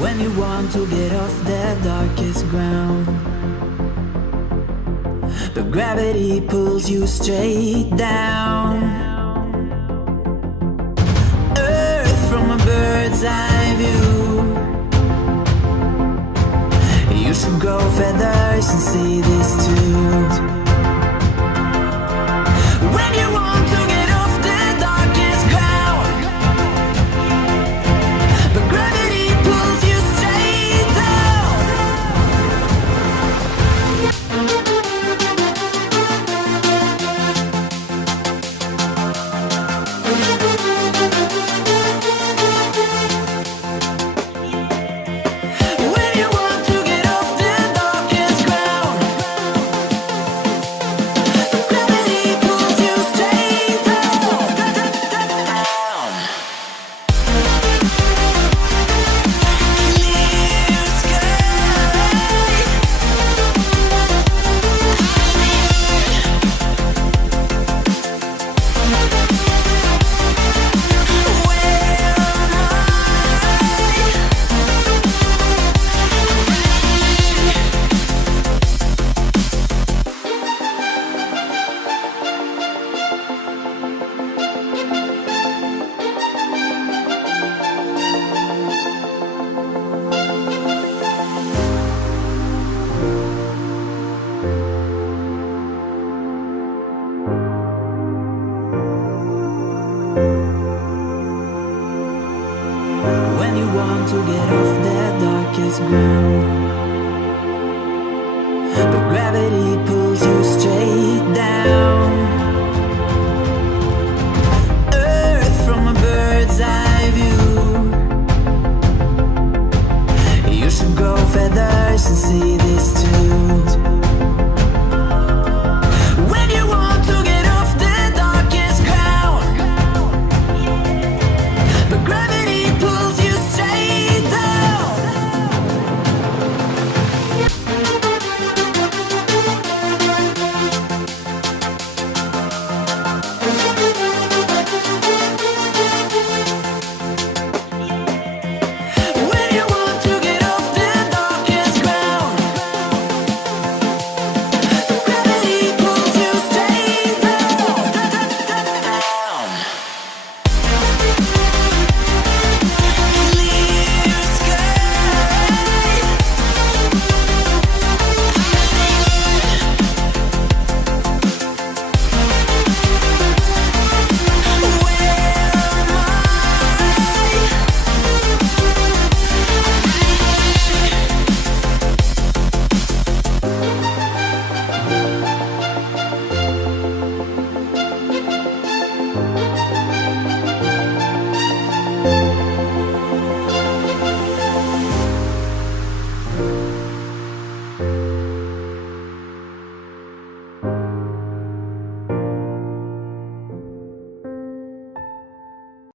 When you want to get off the darkest ground, but gravity pulls you straight down. Earth from a bird's eye view. You should grow feathers and see this too. When you want to get off the darkest ground, but gravity pulls you straight down. When you want to get off the darkest ground, but gravity pulls you straight down. Clear When you want to get off the darkest ground, but gravity pulls you straight down. Earth from a bird's eye view. You should grow feathers and see